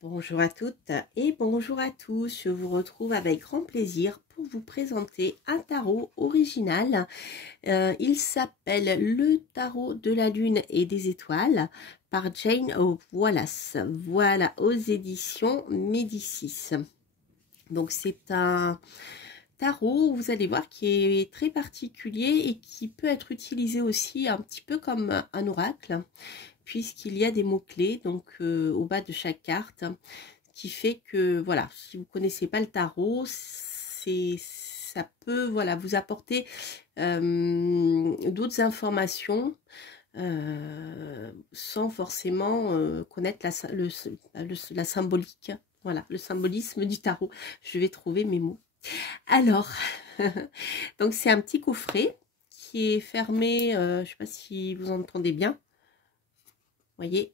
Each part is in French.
Bonjour à toutes et bonjour à tous, je vous retrouve avec grand plaisir pour vous présenter un tarot original. Il s'appelle le tarot de la lune et des étoiles par Jane Wallace, voilà, aux éditions Médicis. Donc c'est un tarot, vous allez voir, qui est très particulier et qui peut être utilisé aussi un petit peu comme un oracle, puisqu'il y a des mots-clés donc au bas de chaque carte, qui fait que voilà, si vous connaissez pas le tarot, ça peut voilà vous apporter d'autres informations sans forcément connaître la symbolique, voilà, le symbolisme du tarot. Je vais trouver mes mots. Alors, donc c'est un petit coffret qui est fermé, je ne sais pas si vous entendez bien. Voyez,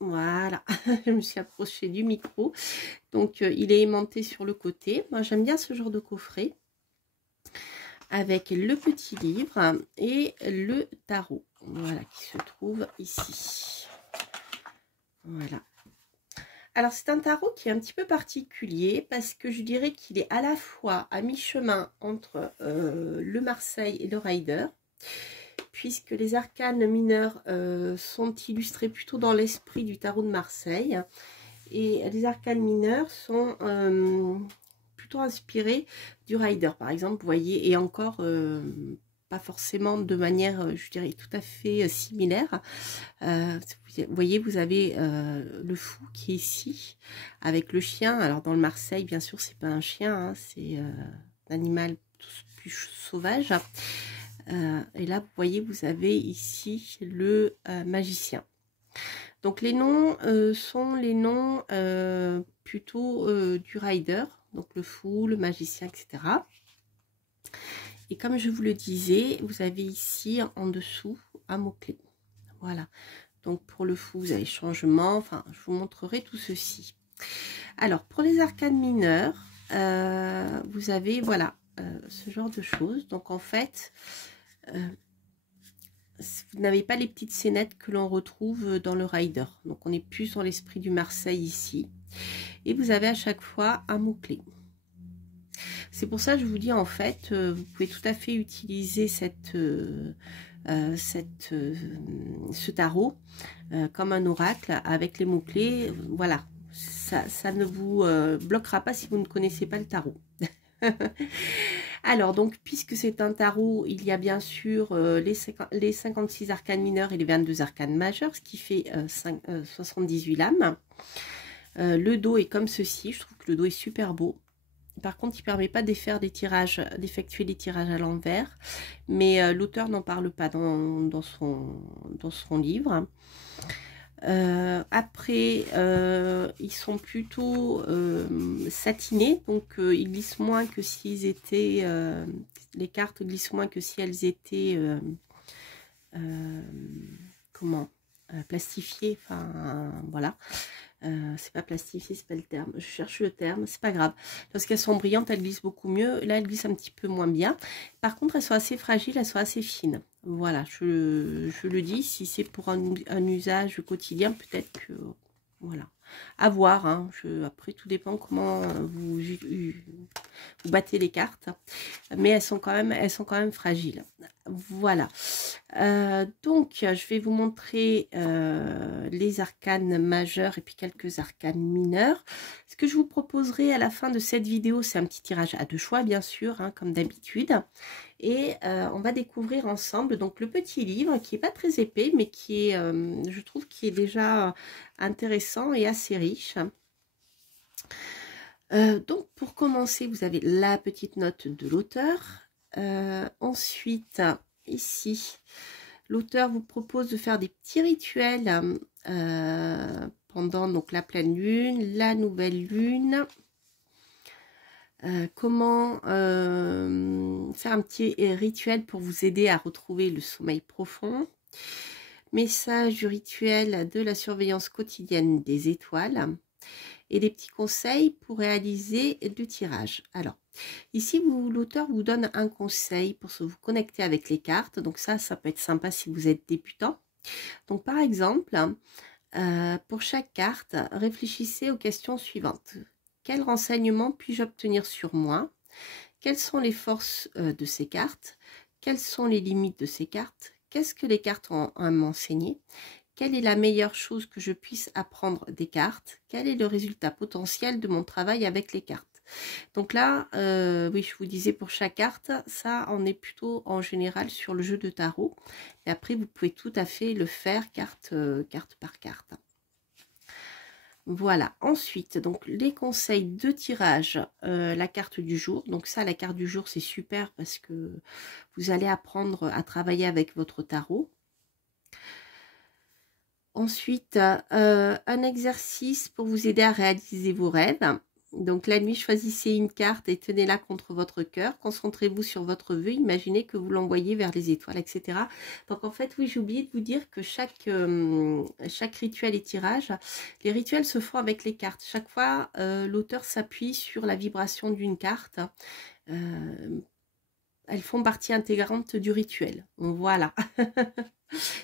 voilà, je me suis approchée du micro. Donc il est aimanté sur le côté. Moi j'aime bien ce genre de coffret avec le petit livre et le tarot, voilà, qui se trouve ici. Voilà. Alors c'est un tarot qui est un petit peu particulier parce que je dirais qu'il est à la fois à mi-chemin entre le Marseille et le Rider, puisque les arcanes mineurs sont illustrés plutôt dans l'esprit du tarot de Marseille et les arcanes mineurs sont plutôt inspirés du Rider, par exemple, vous voyez, et encore pas forcément de manière, je dirais, tout à fait similaire. Vous voyez, vous avez le fou qui est ici avec le chien. Alors dans le Marseille, bien sûr, c'est pas un chien, hein, c'est un animal plus sauvage. Et là, vous voyez, vous avez ici le magicien. Donc les noms sont les noms plutôt du rider, donc le fou, le magicien, etc. Et comme je vous le disais, vous avez ici en dessous un mot-clé. Voilà. Donc pour le fou, vous avez changement. Enfin, je vous montrerai tout ceci. Alors pour les arcanes mineures, vous avez voilà ce genre de choses. Donc en fait, vous n'avez pas les petites scénettes que l'on retrouve dans le rider. Donc on est plus dans l'esprit du Marseille ici. Et vous avez à chaque fois un mot-clé. C'est pour ça que je vous dis, en fait, vous pouvez tout à fait utiliser ce tarot comme un oracle avec les mots-clés. Voilà, ça ne vous bloquera pas si vous ne connaissez pas le tarot. Alors, donc, puisque c'est un tarot, il y a bien sûr les 56 arcanes mineurs et les 22 arcanes majeurs, ce qui fait 78 lames. Le dos est comme ceci, je trouve que le dos est super beau. Par contre, il ne permet pas d'effectuer les tirages à l'envers, mais l'auteur n'en parle pas dans son livre. Après, ils sont plutôt satinés, donc ils glissent moins que s'ils étaient, les cartes glissent moins que si elles étaient, comment, plastifiées, enfin voilà. C'est pas plastifié, c'est pas le terme, je cherche le terme, c'est pas grave. Lorsqu'elles sont brillantes, elles glissent beaucoup mieux. Là, elles glissent un petit peu moins bien. Par contre, elles sont assez fragiles, elles sont assez fines. Voilà, je le dis, si c'est pour un usage quotidien, peut-être que, voilà, à voir. Hein. Après, tout dépend comment vous battez les cartes. Mais elles sont quand même fragiles. Voilà. Donc, je vais vous montrer les arcanes majeures et puis quelques arcanes mineurs. Ce que je vous proposerai à la fin de cette vidéo, c'est un petit tirage à deux choix, bien sûr, hein, comme d'habitude. Et on va découvrir ensemble donc le petit livre qui n'est pas très épais, mais qui est, je trouve, qui est déjà intéressant et assez riche. Donc, pour commencer, vous avez la petite note de l'auteur. Ensuite, ici, l'auteur vous propose de faire des petits rituels pendant donc la pleine lune, la nouvelle lune. Comment faire un petit rituel pour vous aider à retrouver le sommeil profond. Message du rituel de la surveillance quotidienne des étoiles. Et des petits conseils pour réaliser du tirage. Alors, ici, l'auteur vous donne un conseil pour vous connecter avec les cartes. Donc ça peut être sympa si vous êtes débutant. Donc par exemple, Pour chaque carte, réfléchissez aux questions suivantes. Quels renseignements puis-je obtenir sur moi? Quelles sont les forces de ces cartes? Quelles sont les limites de ces cartes? Qu'est-ce que les cartes ont à m'enseigner? Quelle est la meilleure chose que je puisse apprendre des cartes? Quel est le résultat potentiel de mon travail avec les cartes? Donc là, oui, je vous disais pour chaque carte, ça, on est plutôt en général sur le jeu de tarot. Et après, vous pouvez tout à fait le faire carte par carte. Voilà, ensuite, donc les conseils de tirage, la carte du jour. Donc ça, la carte du jour, c'est super parce que vous allez apprendre à travailler avec votre tarot. Ensuite, un exercice pour vous aider à réaliser vos rêves. Donc la nuit, choisissez une carte et tenez-la contre votre cœur. Concentrez-vous sur votre vœu, imaginez que vous l'envoyez vers les étoiles, etc. Donc en fait, oui, j'ai oublié de vous dire que chaque rituel et tirage, les rituels se font avec les cartes. Chaque fois, l'auteur s'appuie sur la vibration d'une carte. Elles font partie intégrante du rituel. Voilà.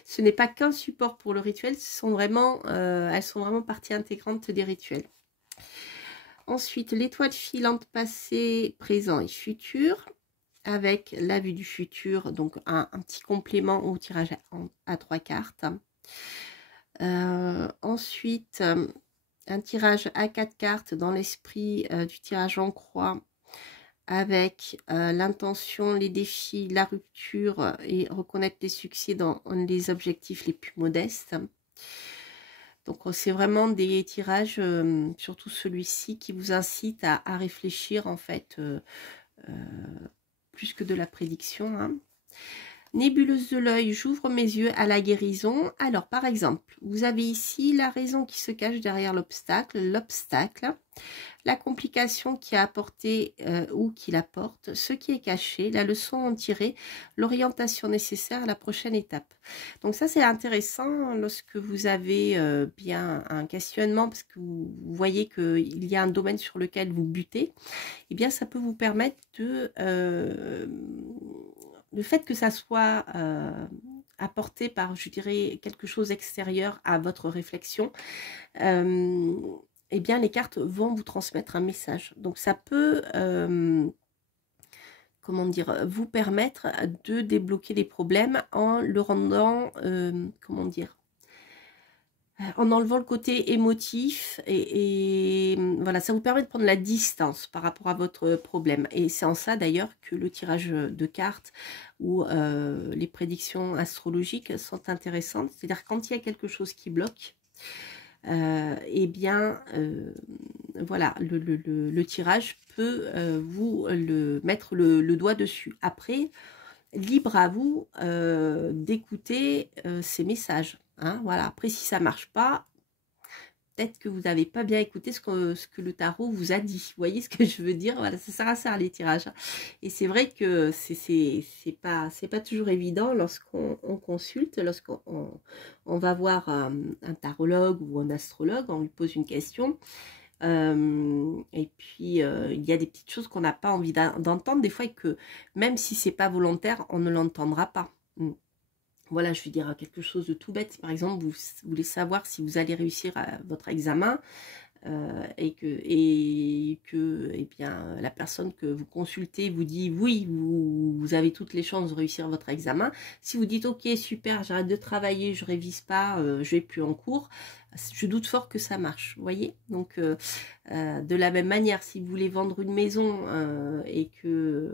Ce n'est pas qu'un support pour le rituel, elles sont vraiment partie intégrante des rituels. Ensuite, l'étoile filante passé, présent et futur, avec la vue du futur, donc un petit complément au tirage à 3 cartes. Ensuite, un tirage à 4 cartes dans l'esprit du tirage en croix, avec l'intention, les défis, la rupture et reconnaître les succès dans les objectifs les plus modestes. Donc c'est vraiment des tirages, surtout celui-ci, qui vous incite à réfléchir en fait, plus que de la prédiction, hein. Nébuleuse de l'œil, j'ouvre mes yeux à la guérison. Alors par exemple, vous avez ici la raison qui se cache derrière l'obstacle, la complication qui a apporté ou qui l'apporte, ce qui est caché, la leçon à en tirer, l'orientation nécessaire à la prochaine étape. Donc ça c'est intéressant lorsque vous avez bien un questionnement, parce que vous voyez qu'il y a un domaine sur lequel vous butez, et bien ça peut vous permettre de... le fait que ça soit apporté par, je dirais, quelque chose extérieur à votre réflexion, eh bien, les cartes vont vous transmettre un message. Donc, ça peut, comment dire, vous permettre de débloquer les problèmes en le rendant, comment dire, en enlevant le côté émotif et voilà, ça vous permet de prendre la distance par rapport à votre problème. Et c'est en ça d'ailleurs que le tirage de cartes ou les prédictions astrologiques sont intéressantes. C'est-à-dire quand il y a quelque chose qui bloque, eh bien voilà, le tirage peut vous mettre le doigt dessus. Après, libre à vous d'écouter ces messages, hein, voilà. Après, si ça marche pas, peut-être que vous n'avez pas bien écouté ce que le tarot vous a dit. Vous voyez ce que je veux dire? Voilà, ça sert à ça les tirages. Et c'est vrai que c'est pas toujours évident lorsqu'on consulte, lorsqu'on va voir un tarologue ou un astrologue, on lui pose une question. Et puis il y a des petites choses qu'on n'a pas envie d'entendre des fois, et que même si c'est pas volontaire, on ne l'entendra pas. Voilà, je vais dire quelque chose de tout bête. Par exemple, vous voulez savoir si vous allez réussir votre examen, et que eh bien, la personne que vous consultez vous dit oui, vous avez toutes les chances de réussir votre examen. Si vous dites ok, super, j'arrête de travailler, je révise pas, je vais plus en cours, je doute fort que ça marche, vous voyez. Donc de la même manière, si vous voulez vendre une maison et que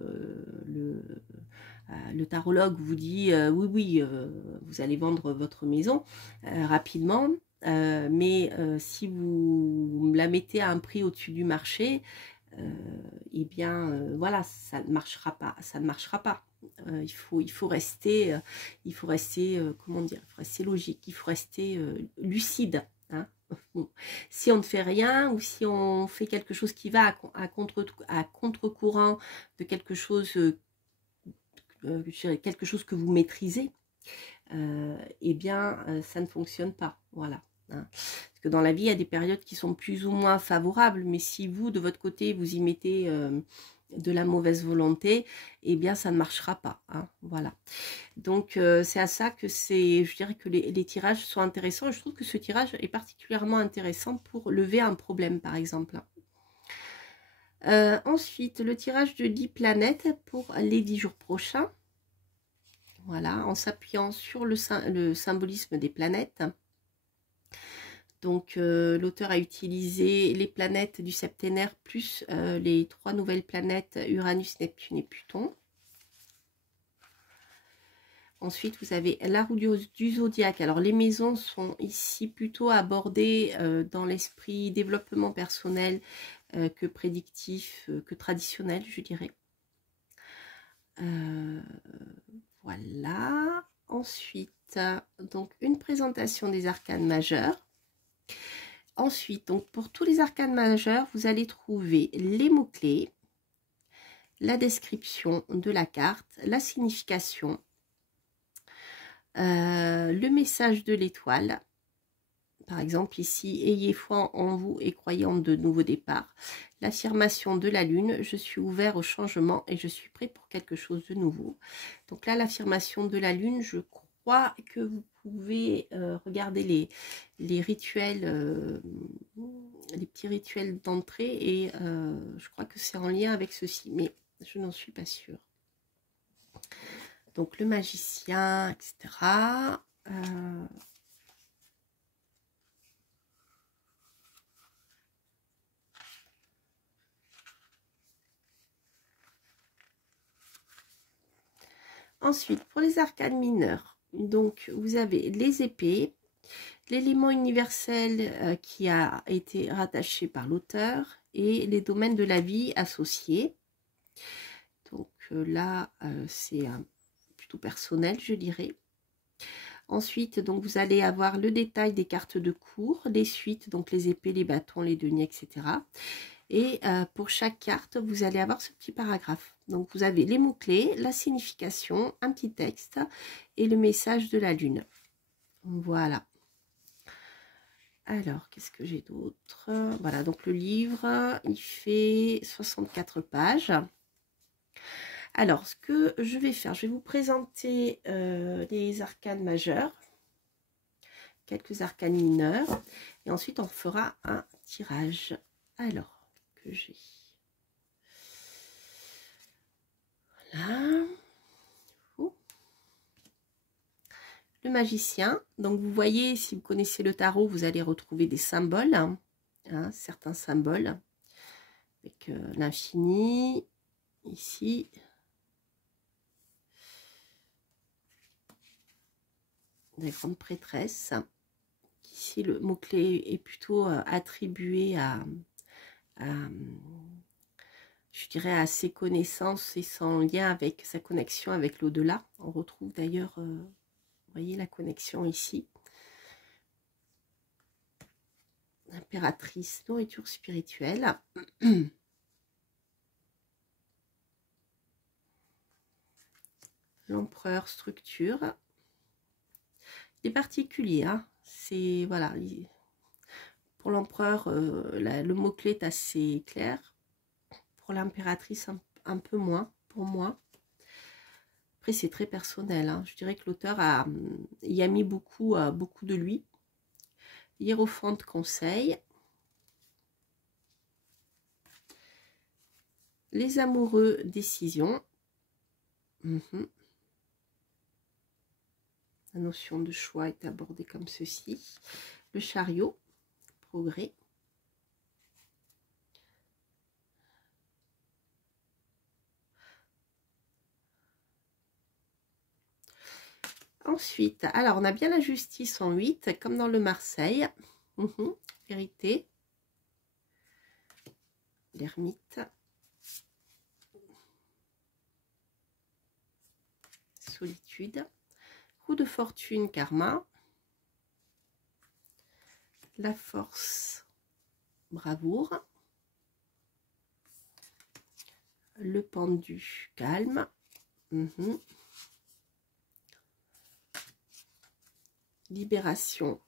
le tarologue vous dit oui, vous allez vendre votre maison rapidement, mais si vous la mettez à un prix au-dessus du marché, eh bien voilà, ça ne marchera pas, il faut rester comment dire, il faut rester logique, il faut rester lucide, hein. Bon. Si on ne fait rien, ou si on fait quelque chose qui va à contre-courant de quelque chose, quelque chose que vous maîtrisez, eh bien ça ne fonctionne pas, voilà, hein. Parce que dans la vie il y a des périodes qui sont plus ou moins favorables, mais si vous de votre côté vous y mettez de la mauvaise volonté, eh bien ça ne marchera pas, hein, voilà. Donc c'est à ça que je dirais que les tirages sont intéressants. Je trouve que ce tirage est particulièrement intéressant pour lever un problème, par exemple. Ensuite, le tirage de 10 planètes pour les 10 jours prochains. Voilà, en s'appuyant sur le symbolisme des planètes. Donc, l'auteur a utilisé les planètes du septénaire plus les 3 nouvelles planètes Uranus, Neptune et Pluton. Ensuite, vous avez la roue du zodiaque. Alors, les maisons sont ici plutôt abordées dans l'esprit développement personnel que prédictif, que traditionnel, je dirais. Voilà. Ensuite, donc une présentation des arcanes majeurs. Ensuite, donc pour tous les arcanes majeurs, vous allez trouver les mots-clés, la description de la carte, la signification, le message de l'étoile. Par exemple, ici, ayez foi en vous et croyez en de nouveaux départs. L'affirmation de la lune, je suis ouvert au changement et je suis prêt pour quelque chose de nouveau. Donc là, l'affirmation de la lune, je crois que vous pouvez regarder les rituels, les petits rituels d'entrée et je crois que c'est en lien avec ceci, mais je n'en suis pas sûre. Donc le magicien, etc. Ensuite, pour les arcanes mineurs, donc vous avez les épées, l'élément universel qui a été rattaché par l'auteur et les domaines de la vie associés. Donc là, c'est plutôt personnel, je dirais. Ensuite, donc vous allez avoir le détail des cartes de cours, les suites, donc les épées, les bâtons, les deniers, etc. Et pour chaque carte, vous allez avoir ce petit paragraphe. Donc, vous avez les mots-clés, la signification, un petit texte et le message de la lune. Voilà. Alors, qu'est-ce que j'ai d'autre? Voilà, donc le livre, il fait 64 pages. Alors, ce que je vais faire, je vais vous présenter les arcanes majeures, quelques arcanes mineurs, et ensuite on fera un tirage. Alors, que j'ai... Voilà. Le magicien, donc vous voyez, si vous connaissez le tarot, vous allez retrouver des symboles, hein, certains symboles, avec l'infini, ici, la grande prêtresse, ici le mot-clé est plutôt attribué je dirais, à ses connaissances et son lien avec sa connexion avec l'au-delà. On retrouve d'ailleurs, vous voyez la connexion ici. Impératrice, nourriture spirituelle. L'empereur, structure. Les particuliers, hein, c'est, voilà, pour l'empereur, le mot-clé est assez clair. Pour l'impératrice, un peu moins, pour moi. Après, c'est très personnel, hein. Je dirais que l'auteur y a mis beaucoup de lui. Hiérophante conseil. Les amoureux, décision. La notion de choix est abordée comme ceci. Le chariot, progrès. Ensuite, alors on a bien la justice en 8, comme dans le Marseille. Vérité. L'ermite. Solitude. Coup de fortune, karma. La force, bravoure. Le pendu, calme. Libération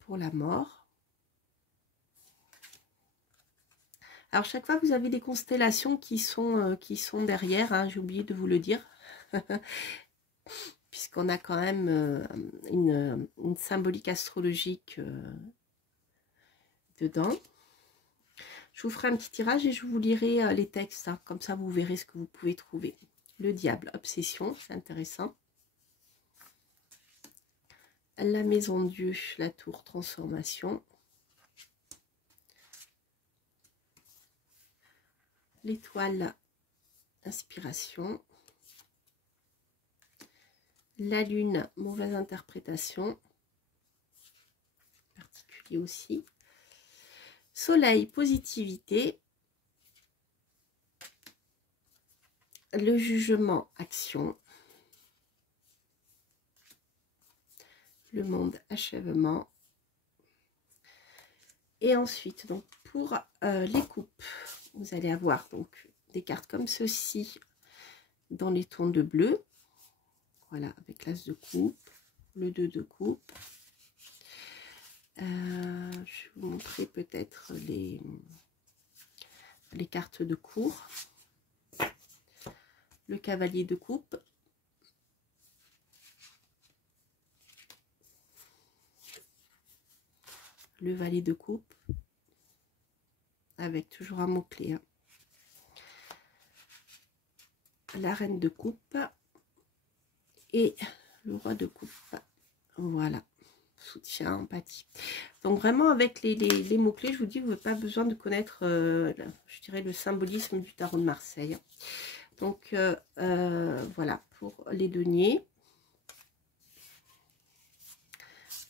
pour la mort. Alors, chaque fois, vous avez des constellations qui sont derrière, hein, j'ai oublié de vous le dire. Puisqu'on a quand même une symbolique astrologique dedans. Je vous ferai un petit tirage et je vous lirai les textes, hein, comme ça vous verrez ce que vous pouvez trouver. Le diable, obsession, c'est intéressant. La maison de Dieu, la tour, transformation. L'étoile, inspiration. La lune, mauvaise interprétation. Particulier aussi. Soleil, positivité. Le jugement, action. Le monde, achèvement. Et ensuite, donc pour les coupes, vous allez avoir donc des cartes comme ceci dans les tons de bleu. Voilà, avec l'as de coupe, le 2 de coupe. Je vais vous montrer peut-être les cartes de cour. Le cavalier de coupe. Le valet de coupe. Avec toujours un mot-clé. Hein. La reine de coupe. Et le roi de coupe. Voilà. Soutien, empathie. Donc vraiment avec les mots-clés, je vous dis, vous n'avez pas besoin de connaître, je dirais, le symbolisme du tarot de Marseille. Donc voilà, pour les deniers.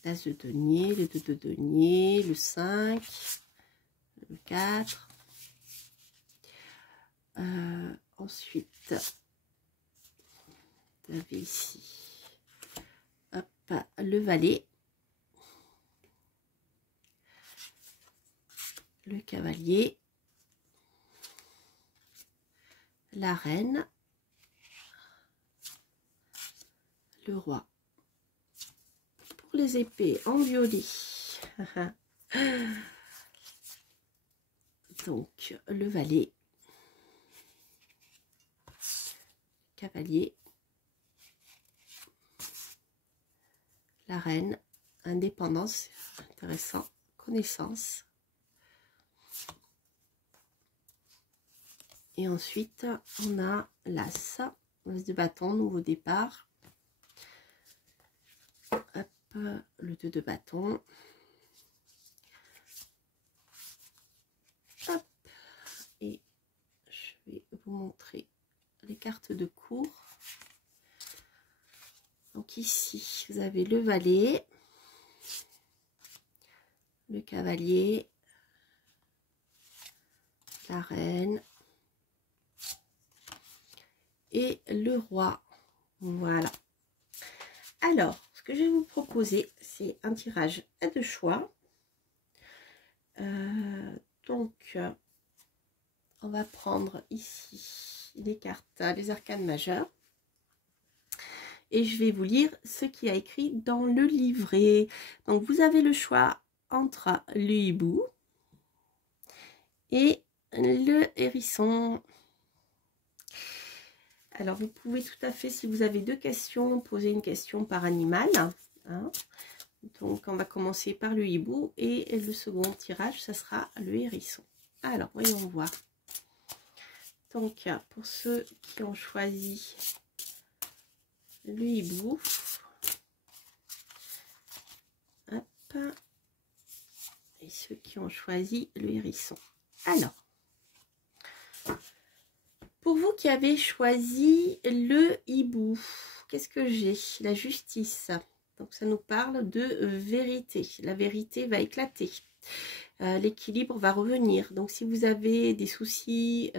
L'as de denier, le 2 de denier, le 5, le 4. Ensuite, vous avez ici hop, le valet. Le cavalier, la reine, le roi. Pour les épées en violet, donc le valet, cavalier, la reine, indépendance, intéressant, connaissance. Et ensuite, on a l'as de bâton, nouveau départ. Hop, le 2 de bâton. Hop, et je vais vous montrer les cartes de cour. Donc ici, vous avez le valet, le cavalier, la reine, et le roi. Voilà. Alors, ce que je vais vous proposer, c'est un tirage à deux choix. Donc, on va prendre ici les cartes, les arcanes majeures. Et je vais vous lire ce qu'il y a écrit dans le livret. Donc, vous avez le choix entre le hibou et le hérisson. Alors, vous pouvez tout à fait, si vous avez deux questions, poser une question par animal. Hein. Donc, on va commencer par le hibou et le second tirage, ça sera le hérisson. Alors, voyons voir. Donc, pour ceux qui ont choisi le hibou, hop, et ceux qui ont choisi le hérisson. Alors, pour vous qui avez choisi le hibou, qu'est-ce que j'ai? La justice. Donc, ça nous parle de vérité. La vérité va éclater. L'équilibre va revenir. Donc, si vous avez des soucis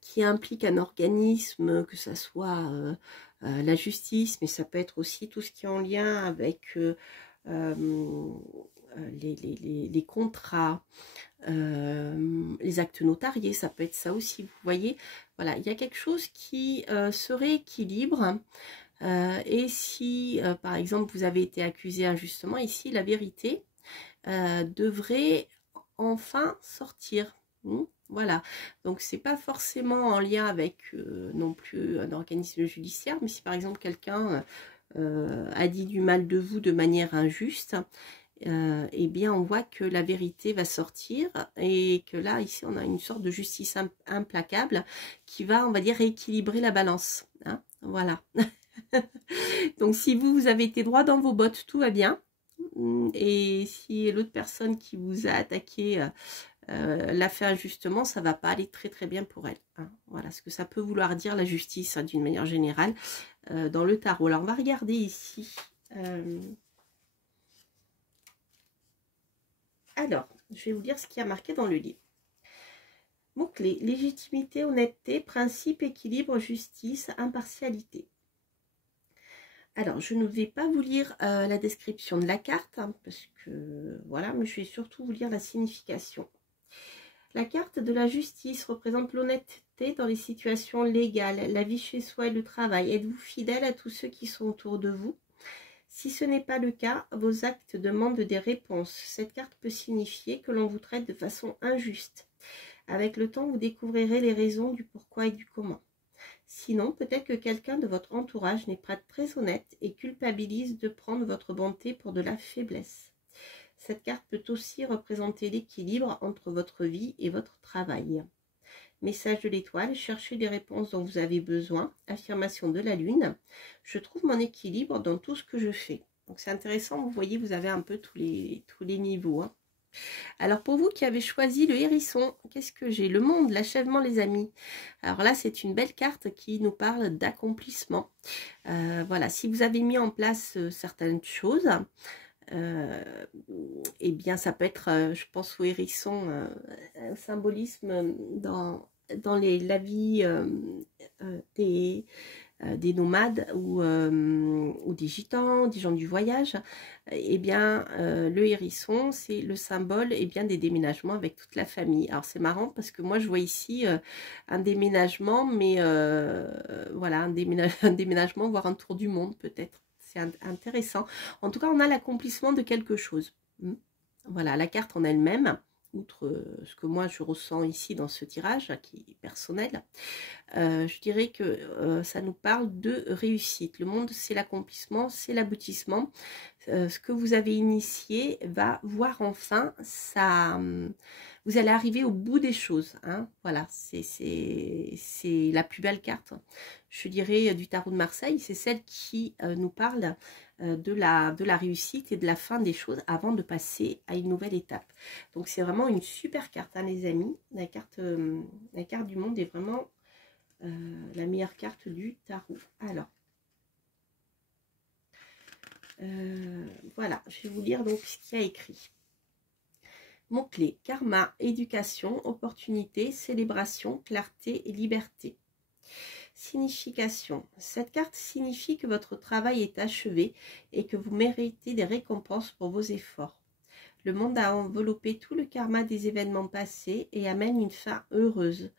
qui impliquent un organisme, que ce soit la justice, mais ça peut être aussi tout ce qui est en lien avec les contrats, les actes notariés, ça peut être ça aussi, vous voyez. Voilà, il y a quelque chose qui se rééquilibre. Et si, par exemple, vous avez été accusé injustement, ici, la vérité devrait enfin sortir. Voilà, donc c'est pas forcément en lien avec non plus un organisme judiciaire, mais si par exemple quelqu'un a dit du mal de vous de manière injuste, eh bien on voit que la vérité va sortir et que là ici on a une sorte de justice implacable qui va, on va dire, rééquilibrer la balance, hein, voilà. Donc si vous avez été droit dans vos bottes, tout va bien, et si l'autre personne qui vous a attaqué l'a fait injustement, ça va pas aller très très bien pour elle, hein. Voilà ce que ça peut vouloir dire la justice, hein, d'une manière générale dans le tarot. Alors on va regarder ici. Alors, je vais vous dire ce qui a marqué dans le livre. Mots-clés: légitimité, honnêteté, principe, équilibre, justice, impartialité. Alors, je ne vais pas vous lire la description de la carte, hein, parce que voilà, mais je vais surtout vous lire la signification. La carte de la justice représente l'honnêteté dans les situations légales, la vie chez soi et le travail. Êtes-vous fidèle à tous ceux qui sont autour de vous? Si ce n'est pas le cas, vos actes demandent des réponses. Cette carte peut signifier que l'on vous traite de façon injuste. Avec le temps, vous découvrirez les raisons du pourquoi et du comment. Sinon, peut-être que quelqu'un de votre entourage n'est pas très honnête et culpabilise de prendre votre bonté pour de la faiblesse. Cette carte peut aussi représenter l'équilibre entre votre vie et votre travail. Message de l'étoile: cherchez les réponses dont vous avez besoin. Affirmation de la lune: je trouve mon équilibre dans tout ce que je fais. Donc c'est intéressant, vous voyez, vous avez un peu tous les niveaux, hein. Alors pour vous qui avez choisi le hérisson, qu'est-ce que j'ai? Le monde, l'achèvement, les amis. Alors là, c'est une belle carte qui nous parle d'accomplissement. Voilà, si vous avez mis en place certaines choses, eh bien ça peut être, je pense au hérisson, un symbolisme dans la vie des nomades ou des gitans, des gens du voyage. Eh bien le hérisson, c'est le symbole, eh bien, des déménagements avec toute la famille. Alors c'est marrant parce que moi je vois ici un déménagement, mais voilà, un déménagement, voire un tour du monde peut-être. C'est intéressant. En tout cas, on a l'accomplissement de quelque chose. Voilà, la carte en elle-même, outre ce que moi je ressens ici dans ce tirage, qui est personnel, je dirais que ça nous parle de réussite. Le monde, c'est l'accomplissement, c'est l'aboutissement. Ce que vous avez initié va voir enfin ça. Vous allez arriver au bout des choses, hein. Voilà, c'est la plus belle carte, je dirais, du tarot de Marseille. C'est celle qui nous parle de la réussite et de la fin des choses avant de passer à une nouvelle étape. Donc c'est vraiment une super carte, hein, les amis. La carte du monde est vraiment la meilleure carte du tarot. Alors, voilà, je vais vous lire donc ce qu'il y a écrit. Mots-clés: karma, éducation, opportunité, célébration, clarté et liberté. Signification: cette carte signifie que votre travail est achevé et que vous méritez des récompenses pour vos efforts. Le monde a enveloppé tout le karma des événements passés et amène une fin heureuse.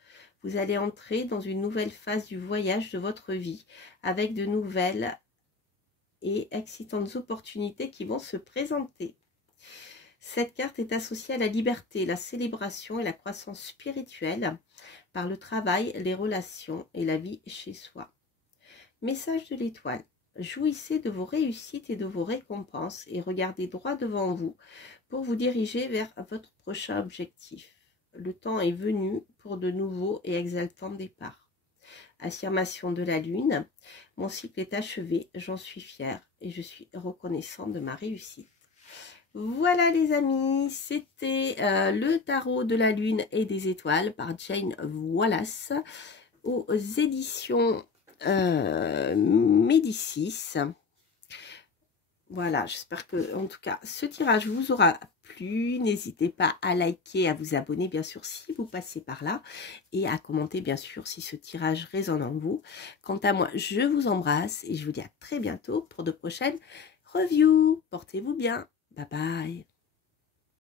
Vous allez entrer dans une nouvelle phase du voyage de votre vie, avec de nouvelles et excitantes opportunités qui vont se présenter. Cette carte est associée à la liberté, la célébration et la croissance spirituelle par le travail, les relations et la vie chez soi. Message de l'étoile: jouissez de vos réussites et de vos récompenses et regardez droit devant vous pour vous diriger vers votre prochain objectif. Le temps est venu pour de nouveaux et exaltants départs. Affirmation de la lune: mon cycle est achevé, j'en suis fière et je suis reconnaissant de ma réussite. Voilà les amis, c'était le tarot de la lune et des étoiles par Jane Wallace aux éditions Médicis. Voilà, j'espère que en tout cas ce tirage vous aura plu. N'hésitez pas à liker, à vous abonner bien sûr si vous passez par là et à commenter bien sûr si ce tirage résonne en vous. Quant à moi, je vous embrasse et je vous dis à très bientôt pour de prochaines reviews. Portez-vous bien. Bye bye.